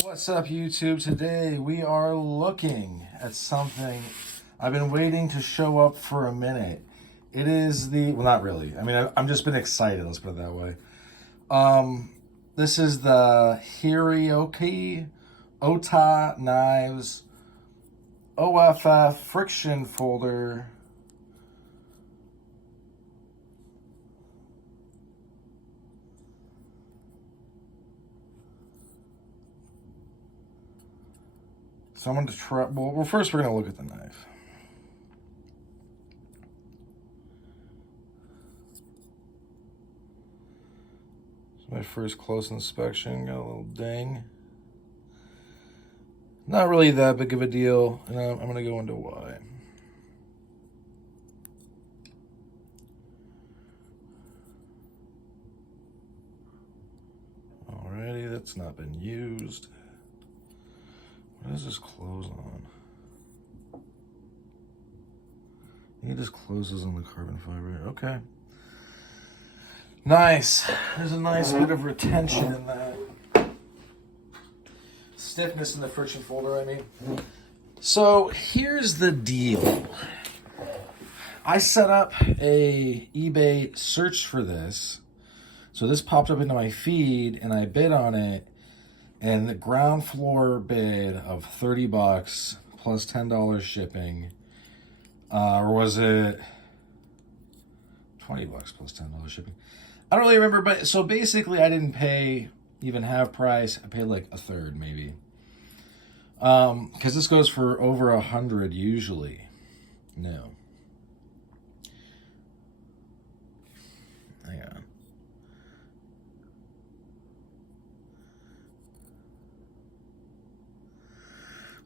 What's up, YouTube? Today we are looking at something I've been waiting to show up for a minute. It is well, not really. I mean, I've just been excited, let's put it that way. This is the Hiroaki Ohta Knives OFF friction folder. So I'm going to try, well, first we're going to look at the knife. So my first close inspection, got a little ding. Not really that big of a deal, and I'm going to go into why. Alrighty, that's not been used. What does this close on? It just closes on the carbon fiber. Okay. Nice. There's a nice bit of retention in that. Stiffness in the friction folder, I mean. So here's the deal. I set up a eBay search for this. So this popped up into my feed and I bid on it. And the ground floor bid of $30 plus $10 shipping, or was it $20 plus $10 shipping? I don't really remember, but so basically I didn't pay even half price. I paid like a third maybe. Because this goes for over 100 usually. No. Hang on.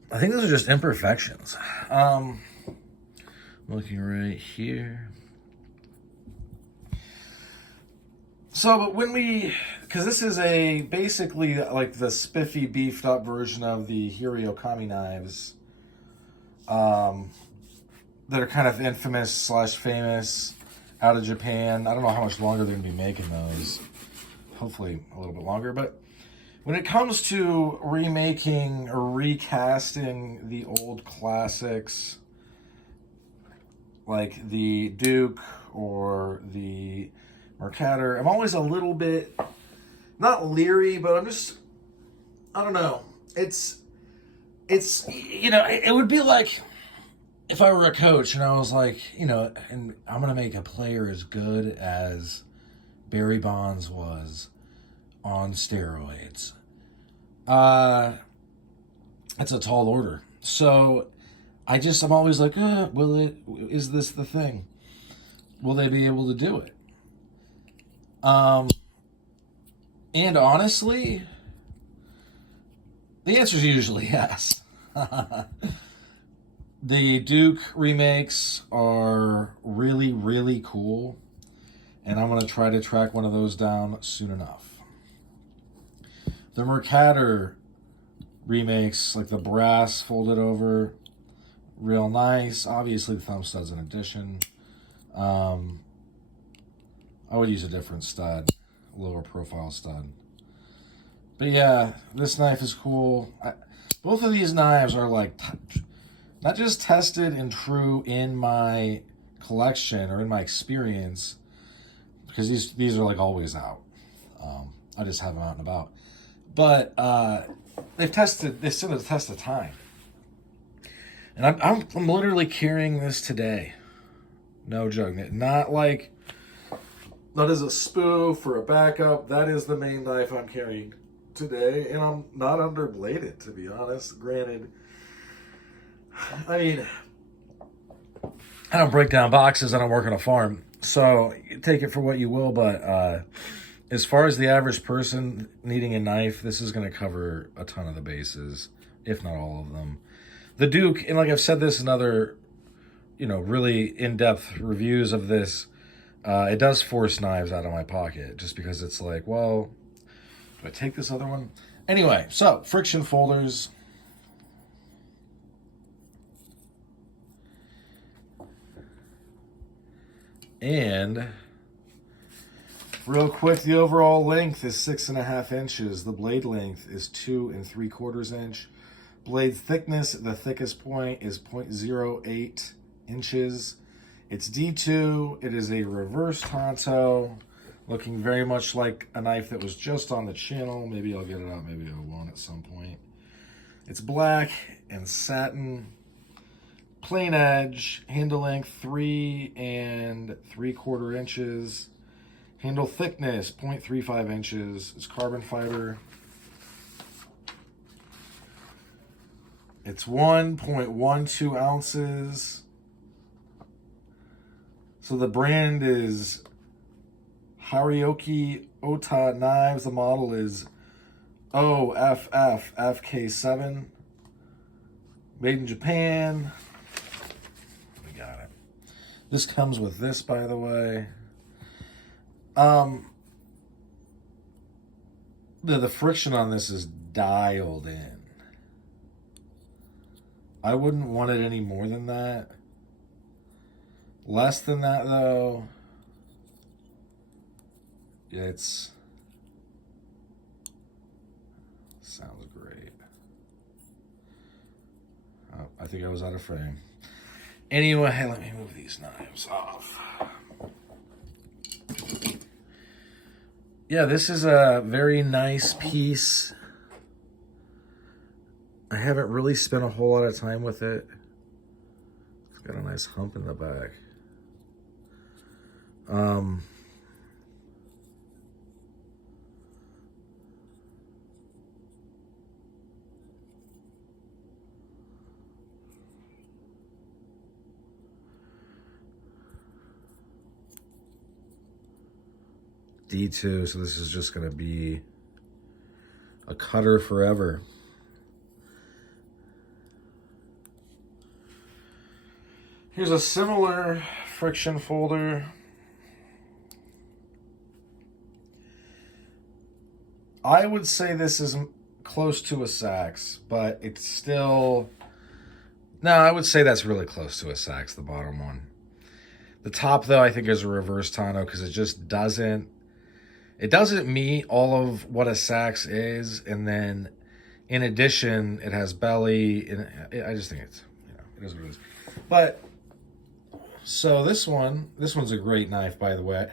I think those are just imperfections. Looking right here. So, but when because this is basically like the spiffy, beefed up version of the Hiroaki knives, that are kind of infamous / famous out of Japan. I don't know how much longer they're gonna be making those. Hopefully a little bit longer, but when it comes to remaking or recasting the old classics, like the Duke or the Mercator, I'm always a little bit, not leery, but I don't know. It's, it would be like if I were a coach and I was like, and I'm going to make a player as good as Barry Bonds was on steroids. It's a tall order. So I'm always like, is this the thing? Will they be able to do it? And honestly, the answer is usually yes. The Duke remakes are really, really cool. And I'm going to try to track one of those down soon enough. The Mercator remakes, like the brass folded over, real nice. Obviously, the thumb stud's an addition. I would use a different stud, a lower profile stud. But yeah, this knife is cool. Both of these knives are like not just tested and true in my collection or in my experience, because these are like always out. I just have them out and about. But they've stood the test of time. And I'm literally carrying this today. No joke. Not as a spoof or a backup. That is the main knife I'm carrying today. And I'm not underbladed, to be honest. Granted, I mean, I don't break down boxes. I don't work on a farm. So take it for what you will, but as far as the average person needing a knife, this is going to cover a ton of the bases, if not all of them. The Duke, and like I've said this in other, really in-depth reviews of this, it does force knives out of my pocket, just because it's like, well, do I take this other one? Anyway, so friction folders. And Real quick, the overall length is 6.5 inches. The blade length is 2 3/4 inch. Blade thickness, the thickest point is 0.08 inches. It's D2. It is a reverse tanto, looking very much like a knife that was just on the channel. Maybe I'll get it out, maybe I won't at some point. It's black and satin, plain edge, handle length 3 3/4 inches. Handle thickness, 0.35 inches. It's carbon fiber. It's 1.12 ounces. So the brand is Hiroaki Ohta knives. The model is OFFFK7. Made in Japan. We got it. This comes with this, by the way. The friction on this is dialed in. I wouldn't want it any more than that. Less than that, though, it's sounds great. Oh, I think I was out of frame. Anyway, let me move these knives off. Yeah, this is a very nice piece. I haven't really spent a whole lot of time with it. It's got a nice hump in the back. D2, so this is just going to be a cutter forever. Here's a similar friction folder. I would say this is close to a sax, but it's still... No, I would say that's really close to a sax, the bottom one. The top, though, I think is a reverse Tano because it just doesn't... It doesn't meet all of what a sax is, and then in addition, it has belly, and I just think it's, it is what it is. But, so this one's a great knife, by the way.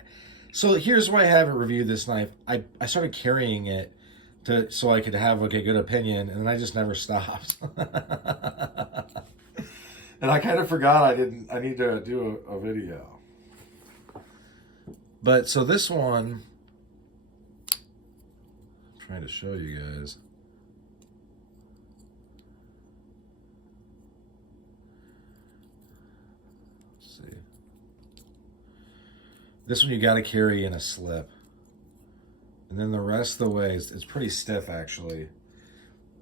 So here's why I haven't reviewed this knife. I started carrying it so I could have like a good opinion, and then I just never stopped. And I kind of forgot I need to do a video. But so this one, I'm trying to show you guys. Let's see. This one you got to carry in a slip. And then the rest of the way, it's pretty stiff actually.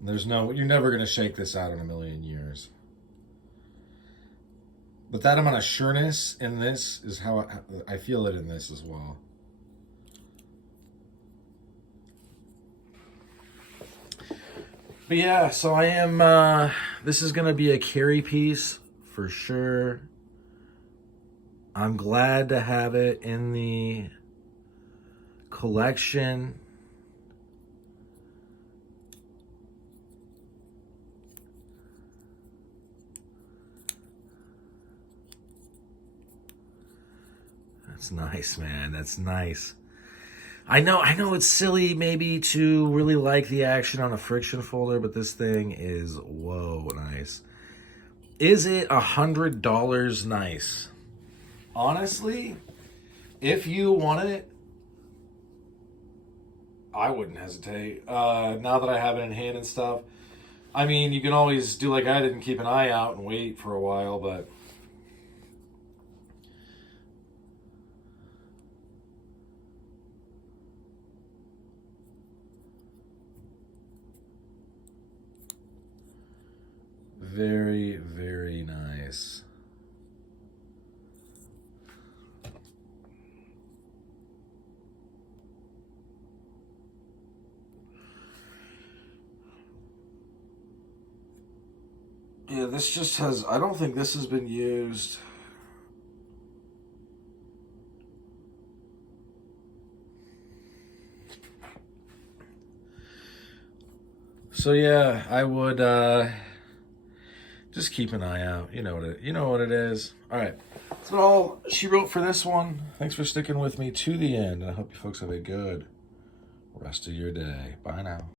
You're never going to shake this out in a million years. But that amount of sureness in this is how I feel it in this as well. But yeah, so I am, this is going to be a carry piece for sure. I'm glad to have it in the collection. That's nice, man. That's nice. I know it's silly maybe to really like the action on a friction folder, but this thing is, whoa, nice. Is it $100 nice? Honestly, if you want it, I wouldn't hesitate. Now that I have it in hand and stuff. I mean, you can always do like I did and keep an eye out and wait for a while, but... Very, very nice. Yeah, this just has, I don't think this has been used. So yeah, I would just keep an eye out. You know what it is. All right. That's all she wrote for this one. Thanks for sticking with me to the end. And I hope you folks have a good rest of your day. Bye now.